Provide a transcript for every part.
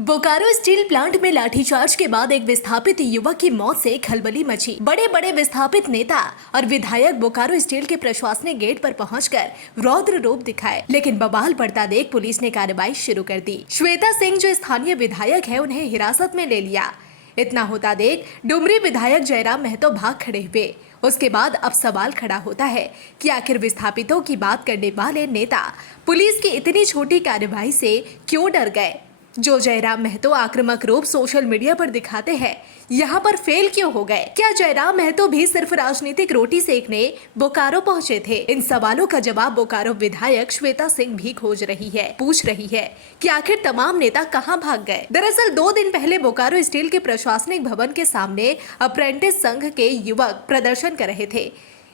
Bokaro steel plant में लाठीचार्ज के बाद एक विस्थापित युवक की मौत से खलबली मची। बड़े बड़े विस्थापित नेता और विधायक बोकारो स्टील के प्रशासनिक गेट पर पहुंचकर रौद्र रूप दिखाए, लेकिन बवाल बढ़ता देख पुलिस ने कार्रवाई शुरू कर दी। श्वेता सिंह जो स्थानीय विधायक है, उन्हें हिरासत में ले लिया। इतना होता देख डुमरी विधायक जयराम महतो भाग खड़े हुए। उसके बाद अब सवाल खड़ा होता है कि आखिर विस्थापितों की बात करने वाले नेता पुलिस की इतनी छोटी कार्रवाई से क्यों डर गए। जो जयराम महतो आक्रामक रूप सोशल मीडिया पर दिखाते हैं, यहाँ पर फेल क्यों हो गए? क्या जयराम महतो भी सिर्फ राजनीतिक रोटी सेकने बोकारो पहुँचे थे? इन सवालों का जवाब बोकारो विधायक श्वेता सिंह भी खोज रही है, पूछ रही है कि आखिर तमाम नेता कहां भाग गए। दरअसल 2 दिन पहले बोकारो स्टील के प्रशासनिक भवन के सामने अप्रेंटिस संघ के युवक प्रदर्शन कर रहे थे।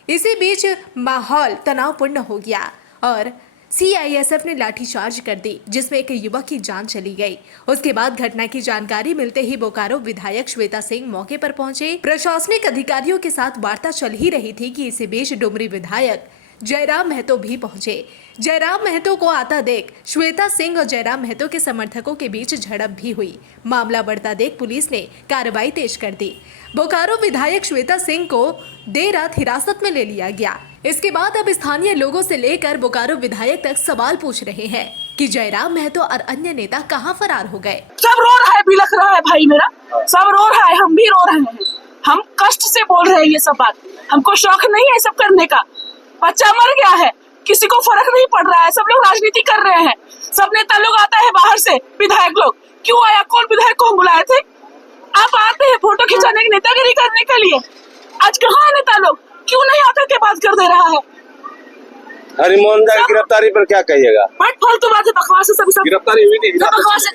इसी बीच माहौल तनावपूर्ण हो गया और CISF ने लाठीचार्ज कर दी, जिसमें एक युवक की जान चली गई। उसके बाद घटना की जानकारी मिलते ही बोकारो विधायक श्वेता सिंह मौके पर पहुंचे। प्रशासनिक अधिकारियों के साथ वार्ता चल ही रही थी कि इसी बीच डुमरी विधायक जयराम महतो भी पहुंचे। जयराम महतो को आता देख श्वेता सिंह और जयराम महतो के समर्थकों के बीच झड़प भी हुई। मामला बढ़ता देख पुलिस ने कार्रवाई तेज कर दी। बोकारो विधायक श्वेता सिंह को देर रात हिरासत में ले लिया गया। इसके बाद अब स्थानीय लोगों से लेकर बोकारो विधायक तक सवाल पूछ रहे हैं कि जयराम महतो और अन्य नेता कहां फरार हो गए। सब रो रहा है, बिलख रहा है भाई मेरा, सब रो रहा है, हम भी रो रहे हैं। हम कष्ट से बोल रहे हैं ये सब बात। हमको शौक नहीं है सब करने का। बच्चा मर गया है, किसी को फर्क नहीं पड़ रहा है। सब लोग राजनीति कर रहे हैं। सब नेता लोग आता है बाहर से, विधायक लोग क्यों आया? कौन विधायक को हम बुलाए थे? आप आते हैं फोटो खिंचाने की, नेतागिरी करने के लिए। आज कहाँ है नेता लोग? क्यों नहीं आकर के बात कर दे रहा है? हरिमोहन की गिरफ्तारी पर क्या कहिएगा? बट फालतू बात है, बकवास है। सब गिरफ्तारी हुई नहीं, बकवास है।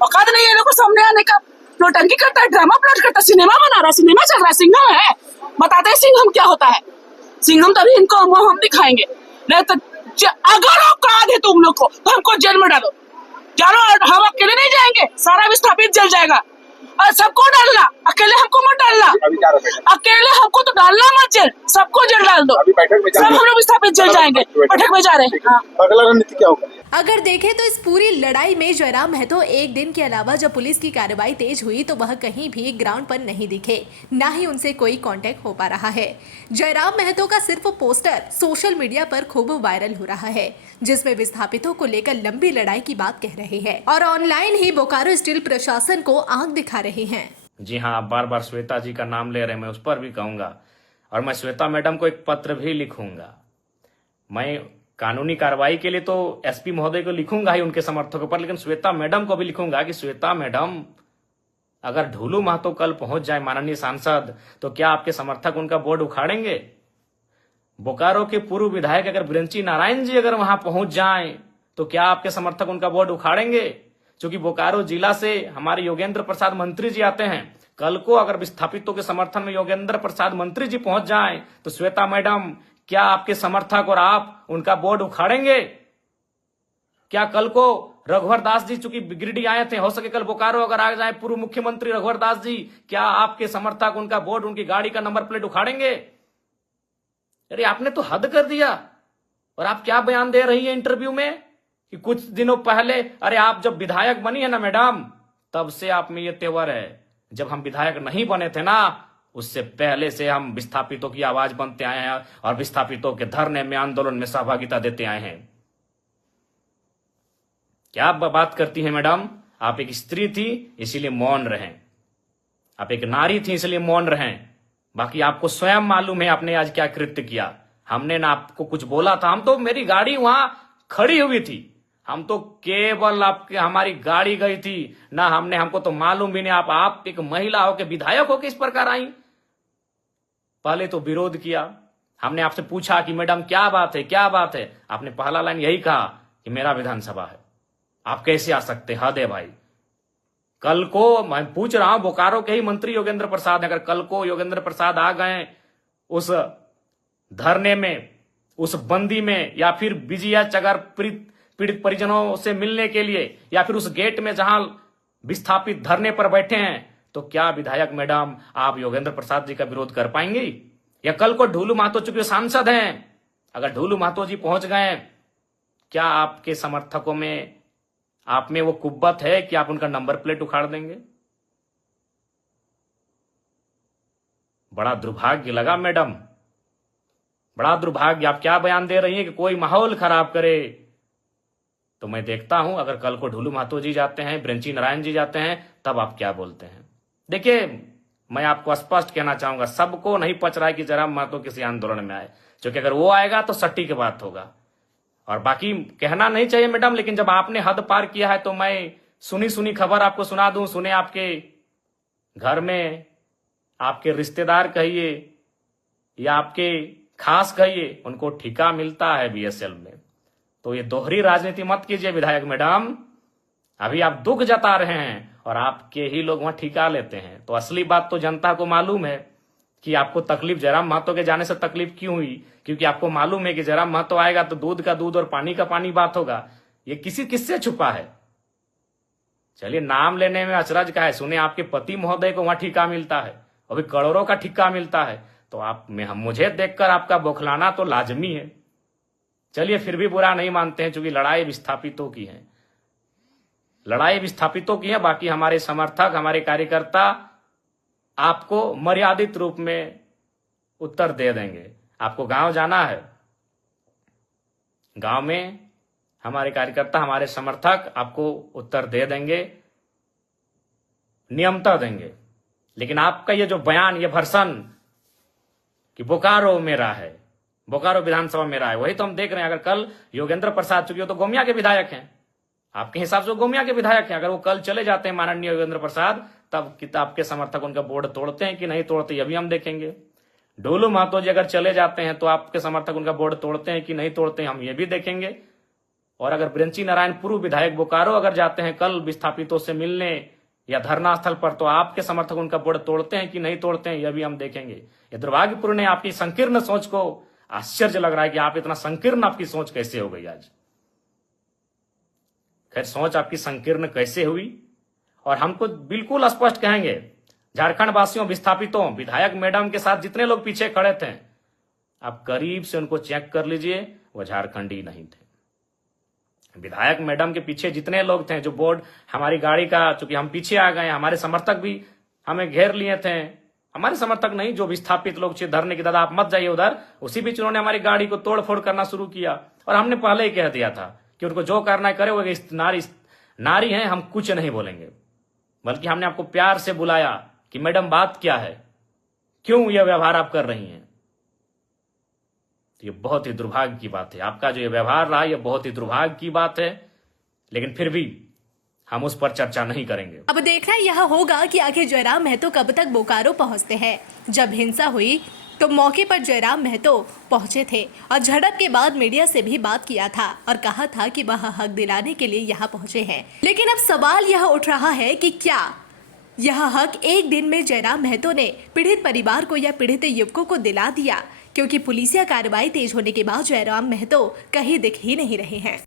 औकात नहीं है लोगों को सामने आने का। नोटंकी करता है, ड्रामा प्लॉट करता है, सिनेमा बना रहा है, सिनेमा चल रहा है। सिंघम है, बताते हैं सिंघम क्या होता है। सिंघम तभी इनको हम दिखाएंगे। नहीं तो अगर औकात है तुम लोग को तो हमको जेल में डालो। जानो, हम अकेले नहीं जाएंगे, सारा विस्थापित जल जाएगा। और सबको डालना, अकेले हमको मत डालना। अकेले हमको तो डालना मत जेल, सबको जेल डाल दो। सब हम लोग विस्थापित जल जाएंगे। बैठक में जा रहे हैं। अगला रणनीति क्या होगा? अगर देखें तो इस पूरी लड़ाई में जयराम महतो एक दिन के अलावा जब पुलिस की कार्रवाई तेज हुई तो वह कहीं भी ग्राउंड पर नहीं दिखे, ना ही उनसे कोई कांटेक्ट हो पा रहा है। जयराम महतो का सिर्फ पोस्टर सोशल मीडिया पर खूब वायरल हो रहा है, जिसमें विस्थापितों को लेकर लंबी लड़ाई की बात कह रहे हैं और ऑनलाइन ही बोकारो स्टील प्रशासन को आंख दिखा रहे हैं। जी हाँ, आप बार बार श्वेता जी का नाम ले रहे हैं, मैं उस पर भी कहूंगा और मैं श्वेता मैडम को एक पत्र भी लिखूंगा। मैं कानूनी कार्रवाई के लिए तो SP महोदय को लिखूंगा ही, उनके समर्थकों पर, लेकिन श्वेता मैडम को भी लिखूंगा कि श्वेता मैडम, अगर ढूलू महतो कल पहुंच जाए माननीय सांसद, तो क्या आपके समर्थक उनका बोर्ड उखाड़ेंगे? बोकारो के पूर्व विधायक अगर बिरंची नारायण जी अगर वहां पहुंच जाएं, तो क्या आपके समर्थक उनका बोर्ड उखाड़ेंगे? क्योंकि बोकारो जिला से हमारे योगेंद्र प्रसाद मंत्री जी आते हैं। कल को अगर विस्थापितों के समर्थन में योगेंद्र प्रसाद मंत्री जी पहुंच जाएं, तो श्वेता मैडम, क्या आपके समर्थक और आप उनका बोर्ड उखाड़ेंगे? क्या कल को रघुवर दास जी चूंकि गिरिडीह आए थे, हो सके कल बोकारो अगर आ जाए पूर्व मुख्यमंत्री रघुवर दास जी, क्या आपके समर्थक उनका बोर्ड, उनकी गाड़ी का नंबर प्लेट उखाड़ेंगे? अरे आपने तो हद कर दिया। और आप क्या बयान दे रही है इंटरव्यू में कि कुछ दिनों पहले, अरे आप जब विधायक बनी है ना मैडम, तब से आप में ये तेवर है। जब हम विधायक नहीं बने थे ना, उससे पहले से हम विस्थापितों की आवाज बनते आए हैं और विस्थापितों के धरने में, आंदोलन में सहभागिता देते आए हैं। क्या आप बात करती हैं मैडम? आप एक स्त्री थी इसीलिए मौन रहें, आप एक नारी थी इसलिए मौन रहें। बाकी आपको स्वयं मालूम है आपने आज क्या कृत्य किया। हमने ना आपको कुछ बोला था, हम तो, मेरी गाड़ी वहां खड़ी हुई थी, हम तो केवल आपके, हमारी गाड़ी गई थी ना, हमको तो मालूम भी नहीं आप एक महिला हो के विधायक हो के इस प्रकार आई। पहले तो विरोध किया, हमने आपसे पूछा कि मैडम क्या बात है, क्या बात है? आपने पहला लाइन यही कहा कि मेरा विधानसभा है, आप कैसे आ सकते? हद है भाई। कल को मैं पूछ रहा हूं, बोकारो के ही मंत्री योगेंद्र प्रसाद, अगर कल को योगेंद्र प्रसाद आ गए उस धरने में उस बंदी में, या फिर बीजीएच अगर पीड़ित परिजनों से मिलने के लिए, या फिर उस गेट में जहां विस्थापित धरने पर बैठे हैं, तो क्या विधायक मैडम आप योगेंद्र प्रसाद जी का विरोध कर पाएंगे? या कल को ढूलू महतो चूंकि सांसद हैं, अगर ढूलू महतो जी पहुंच गए, क्या आपके समर्थकों में, आप में वो कुव्वत है कि आप उनका नंबर प्लेट उखाड़ देंगे? बड़ा दुर्भाग्य लगा मैडम, बड़ा दुर्भाग्य। आप क्या बयान दे रही हैं कि कोई माहौल खराब करे? तो मैं देखता हूं अगर कल को ढूलू महतो जी जाते हैं, ब्रंची नारायण जी जाते हैं, तब आप क्या बोलते हैं। देखिए, मैं आपको स्पष्ट कहना चाहूंगा, सबको नहीं पच रहा है कि जयराम महतो किसी आंदोलन में आए, क्योंकि अगर वो आएगा तो सट्टी की बात होगा। और बाकी कहना नहीं चाहिए मैडम, लेकिन जब आपने हद पार किया है तो मैं सुनी सुनी खबर आपको सुना दूं। सुने आपके घर में आपके रिश्तेदार कहिए या आपके खास कहिए, उनको ठिका मिलता है बीएसएल में। तो ये दोहरी राजनीति मत कीजिए विधायक मैडम। अभी आप दुख जता रहे हैं और आपके ही लोग वहां ठिका लेते हैं। तो असली बात तो जनता को मालूम है कि आपको तकलीफ जयराम महतो के जाने से तकलीफ क्यों हुई, क्योंकि आपको मालूम है कि जयराम महतो आएगा तो दूध का दूध और पानी का पानी बात होगा। ये किससे छुपा है? चलिए, नाम लेने में अचरज का है। सुने आपके पति महोदय को वहां ठिका मिलता है, अभी करोड़ों का ठिका मिलता है। तो आप में मुझे देखकर आपका बौखलाना तो लाजमी है। चलिए, फिर भी बुरा नहीं मानते हैं, क्योंकि लड़ाई विस्थापितों की है, लड़ाई विस्थापितों की है। बाकी हमारे समर्थक, हमारे कार्यकर्ता आपको मर्यादित रूप में उत्तर दे देंगे। आपको गांव जाना है, गांव में हमारे कार्यकर्ता, हमारे समर्थक आपको उत्तर दे देंगे, नियमता देंगे। लेकिन आपका ये जो बयान, ये भर्सन कि बोकारो मेरा है, बोकारो विधानसभा मेरा है, वही तो हम देख रहे हैं। अगर कल योगेंद्र प्रसाद, चूंकि तो गोमिया के विधायक हैं, आपके हिसाब से गोमिया के विधायक हैं, अगर वो कल चले जाते हैं माननीय योगेंद्र प्रसाद, तब आपके समर्थक उनका बोर्ड तोड़ते हैं कि नहीं तोड़ते, ये भी हम देखेंगे। ढोलू महतो जी अगर चले जाते हैं तो आपके समर्थक उनका बोर्ड तोड़ते हैं कि नहीं तोड़ते हैं, हम ये भी देखेंगे। और अगर ब्रंची नारायण पूर्व विधायक बोकारो अगर जाते हैं कल विस्थापितों से मिलने या धरना स्थल पर, तो आपके समर्थक उनका बोर्ड तोड़ते हैं कि नहीं तोड़ते हैं, यह भी हम देखेंगे। ये दुर्भाग्यपूर्ण है, आपकी संकीर्ण सोच को आश्चर्य लग रहा है कि आप इतना संकीर्ण, आपकी सोच कैसे हो गई आज। खैर, सोच आपकी संकीर्ण कैसे हुई, और हमको बिल्कुल स्पष्ट कहेंगे, झारखंड वासियों, विस्थापितों, विधायक मैडम के साथ जितने लोग पीछे खड़े थे, आप करीब से उनको चेक कर लीजिए, वो झारखंडी नहीं थे। विधायक मैडम के पीछे जितने लोग थे, जो बोर्ड हमारी गाड़ी का, चूंकि हम पीछे आ गए, हमारे समर्थक भी हमें घेर लिए थे, हमारे समर्थक नहीं, जो विस्थापित लोग थे धरने की, दादा आप मत जाइए उधर, उसी बीच उन्होंने हमारी गाड़ी को तोड़ फोड़ करना शुरू किया। और हमने पहले ही कह दिया था कि उनको जो करना है करे, वो नारी हैं, हम कुछ नहीं बोलेंगे। बल्कि हमने आपको प्यार से बुलाया कि मैडम बात क्या है, क्यों यह व्यवहार आप कर रही हैं। ये बहुत ही दुर्भाग्य की बात है, आपका जो ये व्यवहार रहा, ये बहुत ही दुर्भाग्य की बात है। लेकिन फिर भी हम उस पर चर्चा नहीं करेंगे। अब देखना यह होगा कि आखिर जयराम महतो कब तक बोकारो पहुंचते हैं। जब हिंसा हुई तो मौके पर जयराम महतो पहुंचे थे और झड़प के बाद मीडिया से भी बात किया था और कहा था कि वह हक दिलाने के लिए यहाँ पहुंचे हैं। लेकिन अब सवाल यह उठ रहा है कि क्या यह हक एक दिन में जयराम महतो ने पीड़ित परिवार को या पीड़ित युवकों को दिला दिया, क्योंकि पुलिसिया कार्रवाई तेज होने के बाद जयराम महतो कहीं दिख ही नहीं रहे हैं।